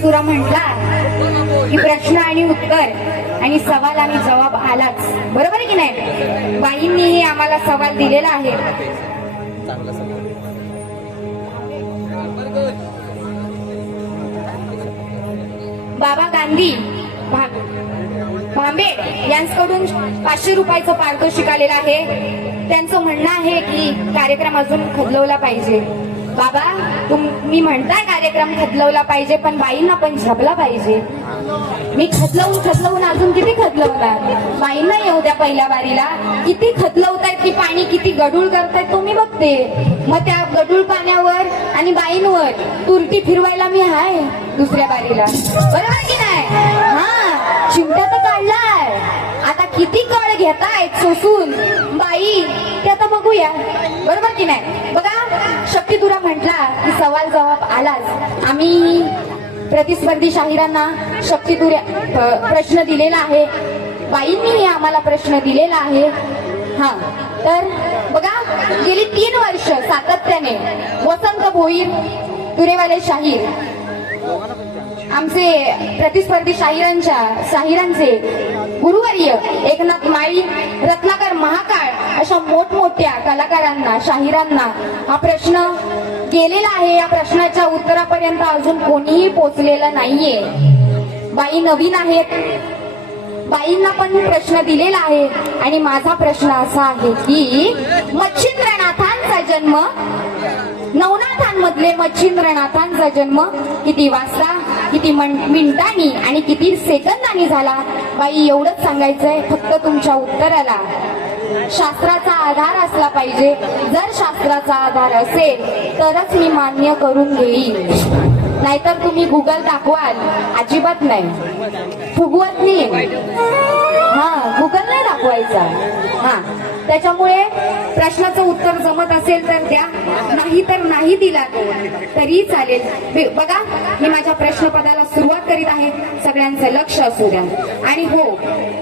शक्ती म्हटला की प्रश्न आणि उत्तर आणि सवाल आणि जवाब आलाच. बरोबर आहे की नाही? बाईंनीही आम्हाला सवाल दिलेला आहे. बाबा गांधी भा- भांबे यांच्याकडून पाचशे रुपयाचं पारितोषिक आलेलं आहे. त्यांचं म्हणणं आहे की कार्यक्रम अजून खदलवला पाहिजे. बाबा तुम्ही म्हणताय कार्यक्रम खदलवला पाहिजे पण बाईंना पण झपला पाहिजे. मी खदलवून खदलवून अजून किती खदलवणार? बाईंना येऊ द्या पहिल्या बारीला किती खतलवतायत की पाणी किती गडूळ करतायत तो मी बघते. मग त्या गडूळ पाण्यावर आणि बाईंवर तुरटी फिरवायला मी हाय दुसऱ्या बारीला बरोबर की नाही? हा चिमटा तर काढलाय. आता किती कळ घेतायत सोसून बाई ते आता बघूया. बरोबर की नाही? बघा शक्ती तुरा म्हटला की सवाल जवाब आलाच. आम्ही प्रतिस्पर्धी शाहिरांना शक्ती प्रश्न दिलेला आहे. बाईंनीही आम्हाला प्रश्न दिलेला आहे. हा. तर बघा गेली तीन वर्ष सातत्याने वसंत भोईर तुरेवाले शाहीर. आमचे प्रतिस्पर्धी शाहिरांच्या शाहिरांचे गुरुवर्य एकनाथ माळी रत्नाकर महाकाळ अशा मोठमोठ्या कलाकारांना शाहिरांना हा प्रश्न गेलेला आहे. या प्रश्नाच्या उत्तरापर्यंत अजून कोणीही पोचलेलं नाहीये. बाई नवीन आहेत. बाईंना पण प्रश्न दिलेला आहे. आणि माझा प्रश्न असा आहे की मच्छिंद्रनाथांचा जन्म नवनाथांमधले मच्छिंद्रनाथांचा जन्म किती वाजता किती मन- मिनिटांनी आणि किती सेकंदांनी झाला? बाई एवढंच सांगायचंय फक्त तुमच्या उत्तराला. शास्त्राचा आधार असला पाहिजे. जर शास्त्राचा आधार असेल तरच मी मान्य करून घेईन. नाहीतर तुम्ही गुगल दाखवाल. अजिबात नाही. फुगवत नाही. हा गुगल नाही दाखवायचा. हा त्याच्यामुळे प्रश्नाचं उत्तर जमत असेल तर द्या. नाही तर नाही दिला तरी चालेल. बघा मी माझ्या प्रश्नपदाला सुरुवात करीत आहे सगळ्यांचं लक्ष असू द्या. आणि हो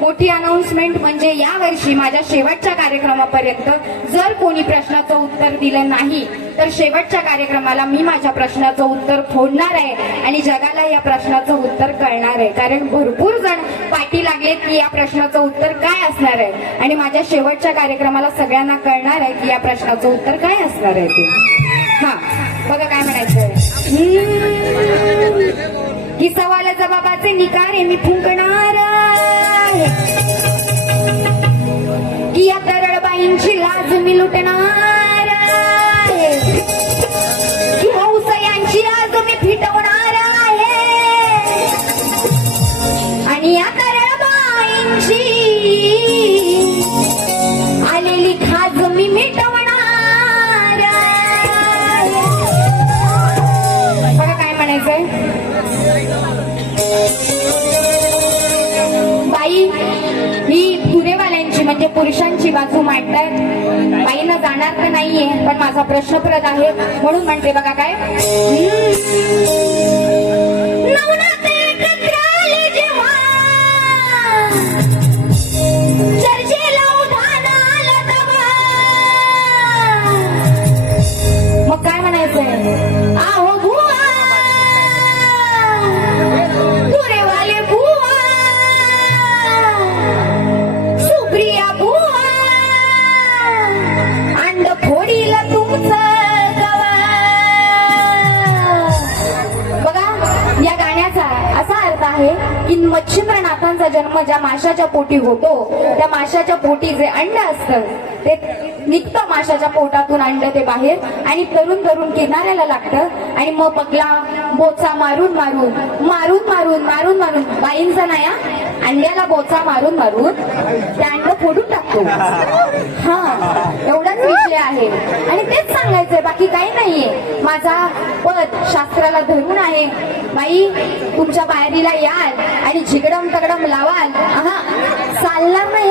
मोठी अनाउन्समेंट म्हणजे यावर्षी माझ्या शेवटच्या कार्यक्रमापर्यंत जर कोणी प्रश्नाचं उत्तर दिलं नाही तर शेवटच्या कार्यक्रमाला मी माझ्या प्रश्नाचं उत्तर फोडणार आहे आणि जगाला या प्रश्नाचं उत्तर कळणार आहे. कारण भरपूर जण पाठी लागलेत की या प्रश्नाचं उत्तर काय असणार आहे. आणि माझ्या शेवटच्या कार्यक्रमाला सगळ्यांना कळणार आहे की या प्रश्नाचं उत्तर काय असणार आहे ते. हा बघा काय म्हणायचं ही सवाल जबाबाचे निकारे मी फुंकणार आहे. की या तरळबाईंची लाज मी लुटणार आहे. की हौस यांची लाज मी फिटवणार आहे. आणि या तरळबाईंची आलेली खाज मी मिटवणार म्हणजे पुरुषांची बाजू मांडतायत. बाईनं जाणार तर नाहीये पण माझा प्रश्नप्रद आहे. म्हणून म्हणते बघा काय? मच्छिंद्रनाथांचा जन्म ज्या माशाच्या पोटी होतो त्या माशाच्या पोटी जे अंड असतं ते निघतं माशाच्या पोटातून अंड ते बाहेर आणि तरुण तरुण किनाऱ्याला लागतं आणि मग पगला बोचा मारून मारून मारून मारून मारून मारून बाईंचा नाही अंड्याला बोचा मारून मारून ते अंड फोडून टाकतो. हा एवढाच केलेले आहे. आणि तेच सांगायचंय बाकी काही नाहीये. माझा पद शास्त्राला धरून आहे. बाई तुमच्या पायरीला याल आणि झिकडम तगडम लावाल. हा चालणार नाही